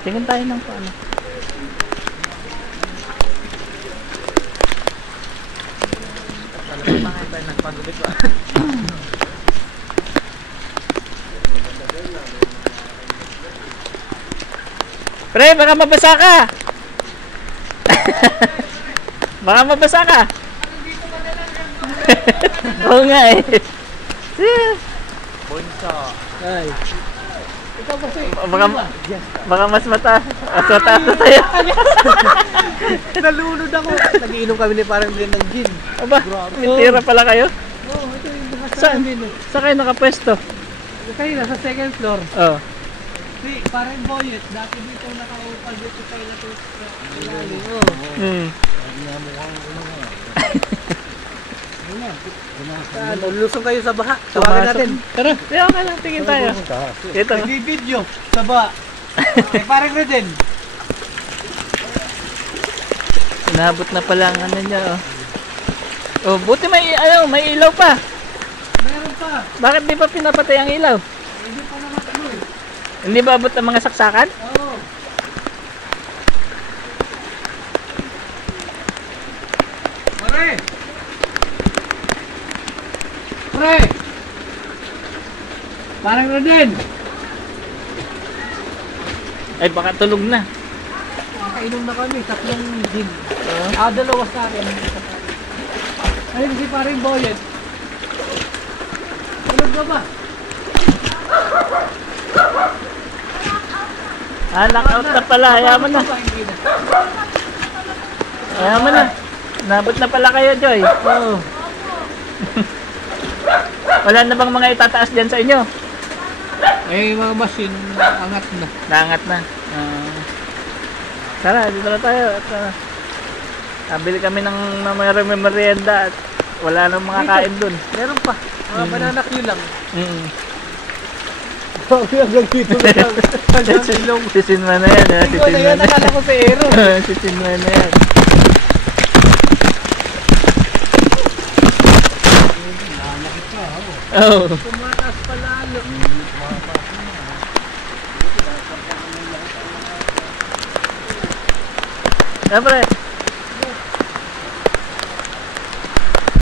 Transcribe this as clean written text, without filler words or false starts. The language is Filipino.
Tingin tayo ng paano. Pre, baka mabasa ka. Baka mabasa ka. Oo nga eh. Bonso. Ay. Ikaw ba sa'yo? Baka mas mataas na tayo. Nalunod ako. Nagiinom kami ni parang din ng gin. Aba, mentira pala kayo. Oo, ito yung bukas Saan? namin eh. Saan kayo nakapwesto? Kayo nasa second floor. Oh. Si, parang boyet. Dati dito nakaupal dito kayo na ito. Oo. Hmm. Lulusong kayo sa baha. Tawagan natin. Tara. Kaya okay lang, tingin tayo. Ito. Nag-video sa baha. Eh, parang Reden. Inabot na pala ang ano niya, oh. Oh, buti may ilaw pa. Meron pa. Bakit di pa pinapatay ang ilaw? Hindi pa naman ano eh. Hindi ba abot ang mga saksakan? Oo. Pare! Pre! Parang Reden. Ay, baka tulog na. Nakainom na kami, tatlong gin. Dalawa sa akin. Ayun si paring boyet. Tulog ka ba? Knockout na pala. Hayaan mo na. Hayaan mo na. Nabot na pala kayo, Joy. Oo. Wala na bang mga itataas dyan sa inyo? Eh, mga machine, angat na. Naangat na. Tara, dito na tayo. Nabili kami ng merienda at wala nang mga Dito. kain dun. Meron pa. Mga banana Q lang. Hanggang dito na lang. Hanggang ilong. Sisinma na yan. Hindi ko na yan, nakala ko sa aero. Sisinma na yan. Oh. Tumataas pa lalo. Siyempre,